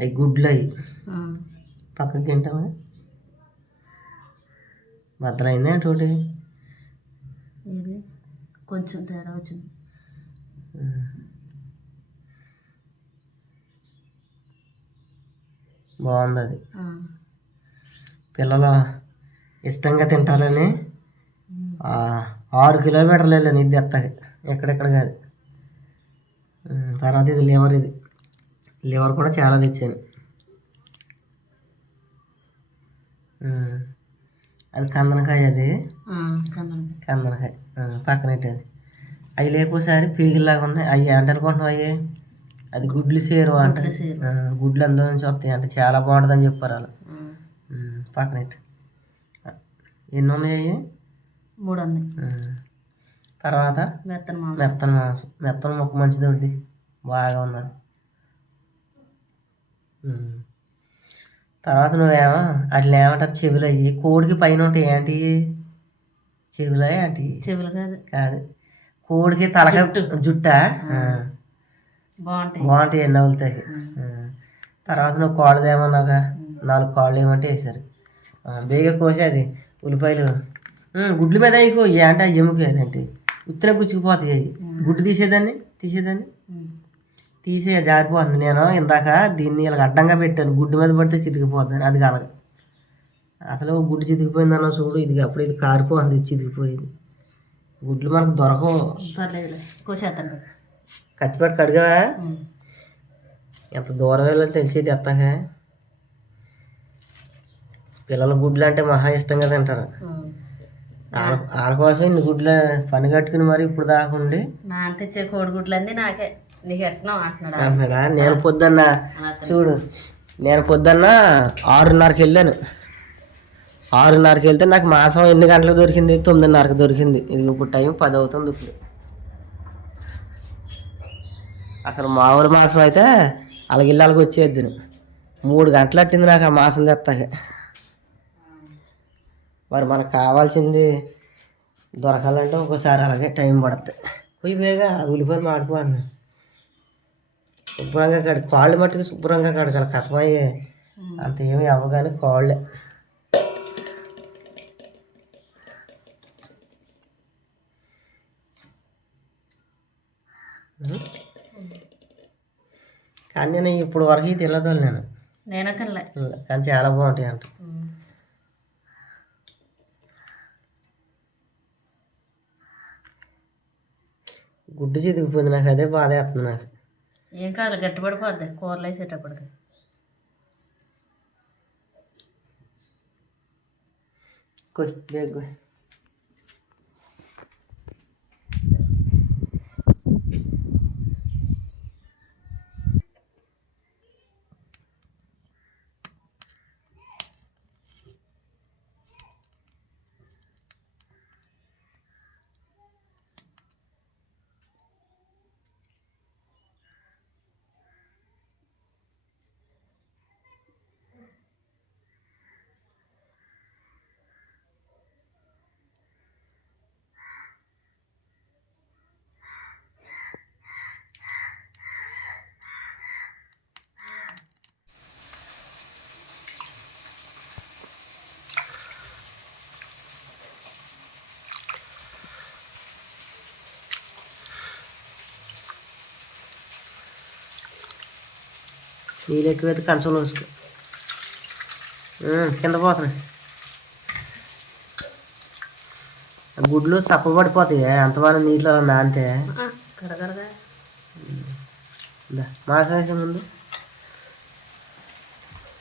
అవి గుడ్లు అవి పక్కకి తింటామా భద్రైంది ఇది కొంచెం తేడా వచ్చింది. బాగుంది అది. పిల్లలు ఇష్టంగా తింటారని ఆరు కిలోమీటర్లు వెళ్ళాను ఇది ఎత్తకి. ఎక్కడెక్కడ కాదు. తర్వాత ఇది లివర్ ఇది. లివర్ కూడా చాలా తెచ్చాను. అది కందనకాయ అది. కందనకాయ. ఆ, పక్కనెట్టేది అవి లేకోసారి పీగిల్లాగా ఉన్నాయి. అవి ఏంట అనుకుంటున్నావు అవి అది గుడ్లు సేరు అంట. గుడ్లు అందులో నుంచి వస్తాయి అంటే. చాలా బాగుంటుందని చెప్పారు వాళ్ళు. పక్కనెట్టు ఎన్ని ఉన్నాయి అవి మూడు ఉమ్. తర్వాత? మెత్తన మాంసం. మెత్తన మాంసం. మెత్తన ముక్క మంచిది ఒకటి. బాగా ఉన్నది. తర్వాత నువ్వేమో అట్లా ఏమంటారు చెవులు అయ్యి కోడికి పైన ఉంటాయి ఏంటి? చెవులా ఏంటి? చెవులు కాదు. కాదు. కోడికి తలక జుట్ట. బాగుంటాయి. బాగుంటాయి ఎన్ని అవుతాయి. తర్వాత నువ్వు కోళ్ళది ఏమన్నావుగా? నాలుగు కోళ్ళు ఏమంటే వేసారు బేగ కోసి అది ఉల్లిపాయలు గుడ్ల మీద అయ్యి అంటే ఎముక ఏదంటే ఉత్తనే గుచ్చుకుపోతాయి అవి. గుడ్డు తీసేదాన్ని? తీసేదాన్ని. తీసే జారిపోతుంది నేను. ఇందాక దీన్ని ఇలా అడ్డంగా పెట్టాను. గుడ్డు మీద పడితే చితికిపోతుంది అది కలగ అసలు గుడ్డు చితికిపోయిందన్న చూడు. ఇది అప్పుడు ఇది కారిపోతుంది చితికిపోయింది. గుడ్లు మనకు దొరకవు. కత్తిపెట్టి కడిగా. ఎంత దూరం వెళ్ళాలి తెలిసేది ఎత్తాక. పిల్లల గుడ్లు అంటే మహా ఇష్టంగా తింటారు. వాళ్ళ కోసం ఇన్ని గుడ్ల పని కట్టుకుని మరి ఇప్పుడు దాకుండి నా అంత ఇచ్చే కోడిగుడ్లన్నీ నాకే. అంటున్నాడు? నేను పొద్దున్న చూడు నేను పొద్దున్న ఆరున్నరకి వెళ్ళాను. ఆరున్నరకి వెళ్తే నాకు మాసం ఎన్ని గంటలకు దొరికింది? తొమ్మిదిన్నరకు దొరికింది. ఇది ఇప్పుడు టైం పది అవుతుంది ఇప్పుడు. అసలు మామూలు మాసం అయితే అలాగ ఇళ్ళకి వచ్చేద్ది మూడు గంటలు పట్టింది నాకు ఆ మాసం తెస్తాక మరి మనకు కావాల్సింది దొరకాలంటే ఒక్కోసారి అలాగే టైం పడుతుంది పోయి బేగా ఉల్లిపాయ మాడిపోతుంది శుభ్రంగా కడి. కాళ్ళు మట్టుకు శుభ్రంగా కడగాలి కథమయ్యే. అంత ఏమి అవ్వగానే కాళ్ళే. కానీ నేను ఇప్పుడు వరకు తినదు నేను. నేనే తినలే. కానీ చాలా బాగుంటాయి అంట. గుడ్డు చితికిపోయింది నాకు అదే బాధ వేస్తుంది నాకు. ఏం కాదు గట్టిపడిపోద్ది కూరలు వేసేటప్పటికి. కొయ్ లేదు నీళ్ళు ఎక్కువైతే కంచంలో వేసుకో ఉమ్, కింద పోతున్నాయి. గుడ్లు సప్పబడిపోతాయి అంతమానం నీటిలో నానితే కడగరగా ఇందా, మాసం వేసే ముందు.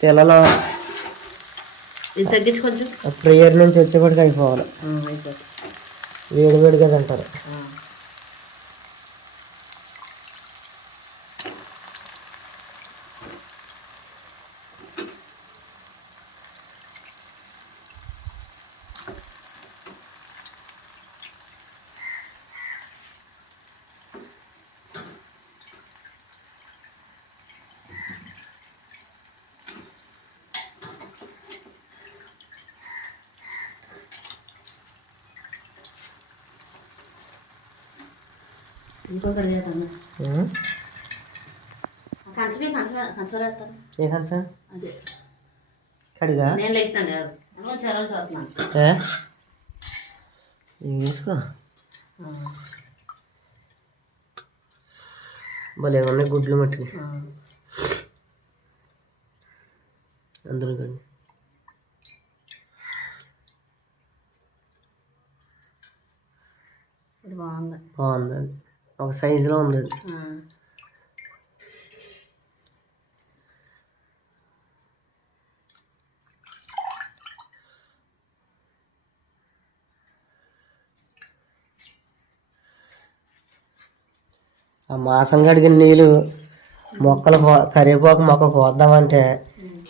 పిల్లలు ఇది తగ్గించి కొంచెం. ప్రేయర్ నుంచి వచ్చేప్పటికి అయిపోవాలి. వేడి వేడిగా తింటారు. ఏ కంచం? కడిగా? తీసుకో భలే ఉన్నాయి గుడ్లు మట్టుకి. అందులో కానీ బాగుంది. బాగుంది ఒక సైజులో ఉంది అది ఆ. మాసం కడిగిన నీళ్ళు మొక్కలు కరివేపాకు మొక్క కోద్దామంటే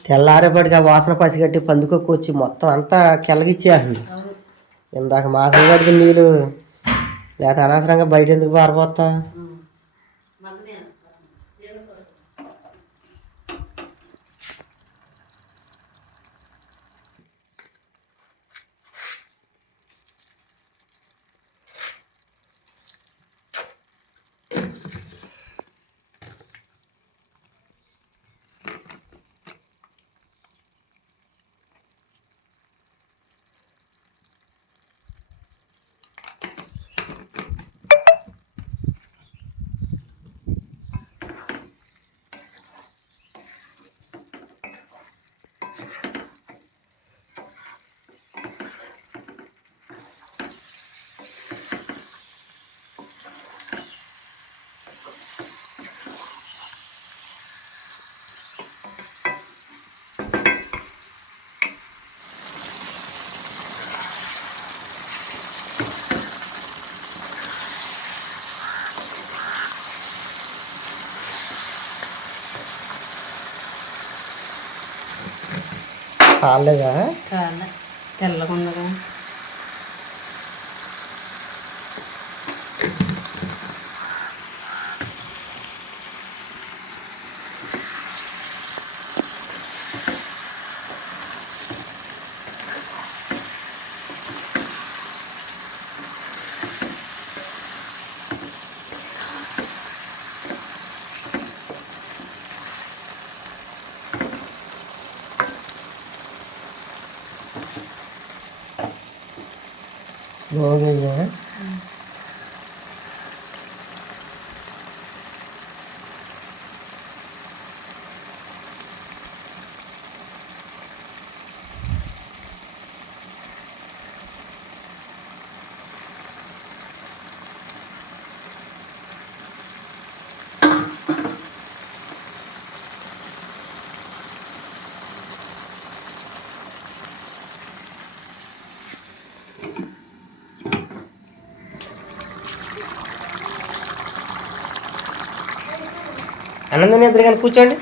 తెల్లారేపటికి ఆ వాసన పసిగట్టి పందుకొక్కు వచ్చి మొత్తం అంతా కెలగిచ్చేయండి అవును ఇందాక మాసం కడిగిన నీళ్ళు లేకపోతే అనవసరంగా బయట ఎందుకు పారిపోతా కాలేదా కాలే. తెల్లగా Bộ đồ. తిని ఇద్దరు కానీ కూర్చోండి.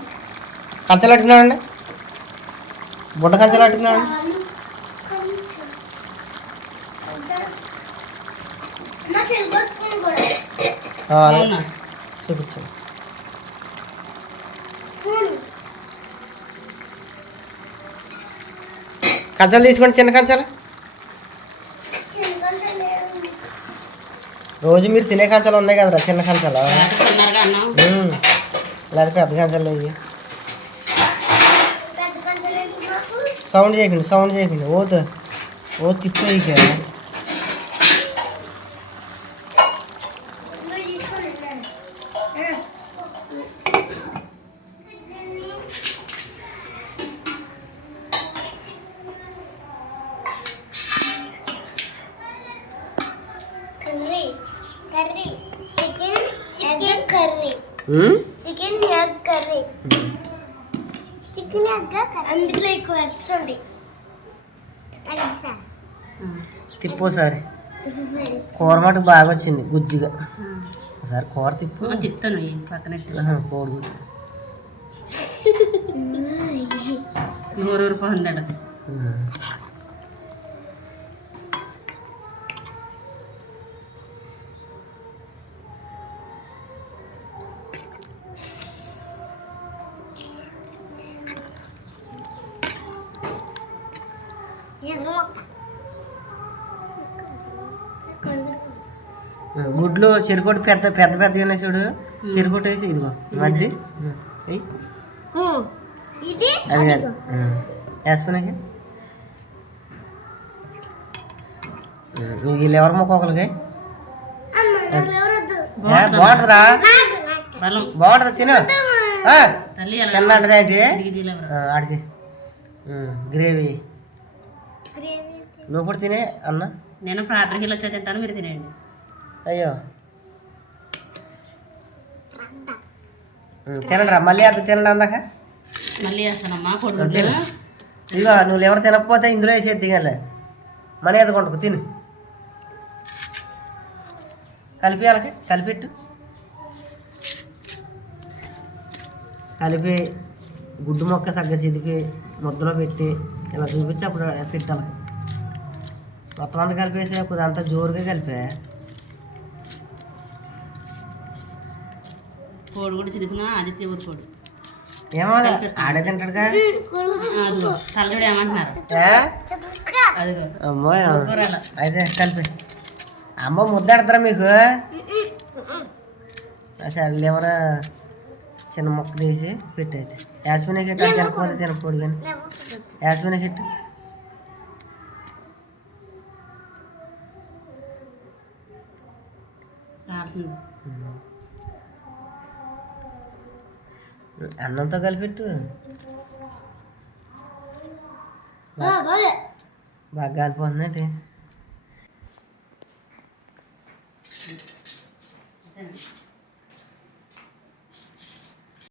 కంచెలు అట్టుకున్నామండి బుట్ట కంచెలు అట్టుకున్నామండి ఆ, అలాగే. అవునా? చూపించండి కంచాలు తీసుకోండి చిన్న కంచాలు రోజు మీరు తినే కంచాలు ఉన్నాయి కదరా చిన్న కంచాలు. లేకపోతే పెద్ద కంచాలు ఇవి సౌండ్ చేయకండి సౌండ్ చేయకండి ఓత ఓ తిప్పే ఇక తిప్పోసారి కూర మటుకు బాగా వచ్చింది గుజ్జిగా. ఒకసారి కూర తిప్పు. తిప్పుతాను పక్కన కోడి గుజ్జు. నూరూరు పొందాడు Yes, గుడ్లు చెరుకోటి పెద్ద పెద్ద పెద్ద ఉన్నాయి చూడు. చెరుకోటి వేసి ఇదిగో మధ్య. అది కాదు. వేసుకున్నాక. నీకు లివర్ ముక్క ఒకరికి అమ్మ నాకు ఎవరొద్దు? బాగుంటుందిరా? నాకు నాకు బలం. బాగుంటుంది తిను. ఆ, తల్లి అలా తిన్నట్టుది ఏంటి దిగిదిలేవరా ఆ, ఆడికి. గ్రేవీ. గ్రేవీ. నువ్వు కూడా తినే అన్న. నేను ప్రార్థనకి వచ్చా తింటాను మీరు తినేయండి. అయ్యో. ఉమ్, తినండిరా మళ్ళీ అది తినండి అందాక. మళ్ళీ వేస్తానమ్మా ఇదిగో నువ్వు ఎవరు తినకపోతే ఇందులో వేసేది దిగాలే. మనీ అది కొండకు తిను. కలిపి వాళ్ళకి కలిపెట్టు. కలిపి గుడ్డు మొక్క సగ్గ సిదిపి ముద్దలో పెట్టి ఇలా చూపించి అప్పుడు పెట్టాలి. మొత్తం అంతా కలిపేసి అప్పుడు అంతా జోరుగా కలిపే. కోడి కూడా చిరుకున్నా ఆదిత్య ఊరు కోడి. ఏమో ఆడే తింటాడుగా. అదిగో తలజోడు ఏమంటున్నారు? ఏ? అదిగో అమ్మో అయితే కలిపి. అమ్మ ముద్దాడతారా మీకు? ఎవరా చిన్న మొక్క తీసి పెట్టయితే యాస్మిన్ హిట్ అది తినకపోతే తినకూడదు కానీ. యాస్మిన్ హిట్ అన్నంతో కలిపెట్టు. బాగా కాలిపోతుందండి